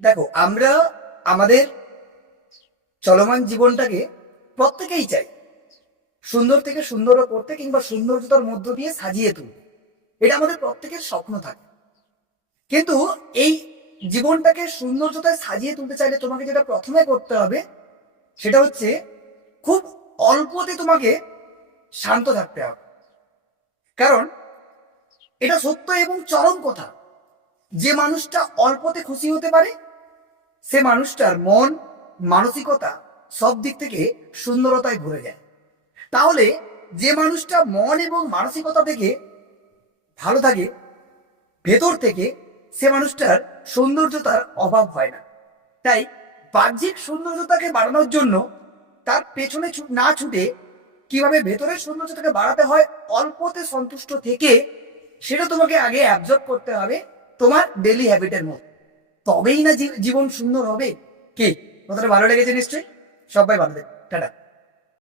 দেখো, আমরা আমাদের চলমান জীবনটাকে প্রত্যেকেই চাই সুন্দর থেকে সুন্দর করতে, কিংবা সৌন্দর্যতার মধ্য দিয়ে সাজিয়ে তুলতে। এটা আমাদের প্রত্যেকের স্বপ্ন থাকে। কিন্তু এই জীবনটাকে সৌন্দর্যতায় সাজিয়ে তুলতে চাইলে তোমাকে যেটা প্রথমে করতে হবে সেটা হচ্ছে খুব অল্পতে তোমাকে শান্ত থাকতে হবে। কারণ এটা সত্য এবং চরম কথা, যে মানুষটা অল্পতে খুশি হতে পারে সে মানুষটার মন, মানসিকতা সব দিক থেকে সুন্দরতায় ভরে যায়। তাহলে যে মানুষটা মন এবং মানসিকতা থেকে ভালো থাকে ভেতর থেকে, সে মানুষটার সৌন্দর্যতার অভাব হয় না। তাই বাহ্যিক সৌন্দর্যতাকে বাড়ানোর জন্য তার পেছনে না ছুটে কিভাবে ভেতরের সৌন্দর্যতাকে বাড়াতে হয় অল্পতে সন্তুষ্ট থেকে, সেটা তোমাকে আগে অ্যাবজর্ব করতে হবে তোমার ডেলি হ্যাবিটের মধ্যে। তবেই না জীবন সুন্দর হবে। কি কথাটা ভালো লেগেছে নিশ্চয়ই? সবাই ভালো থাকবে। টাটা।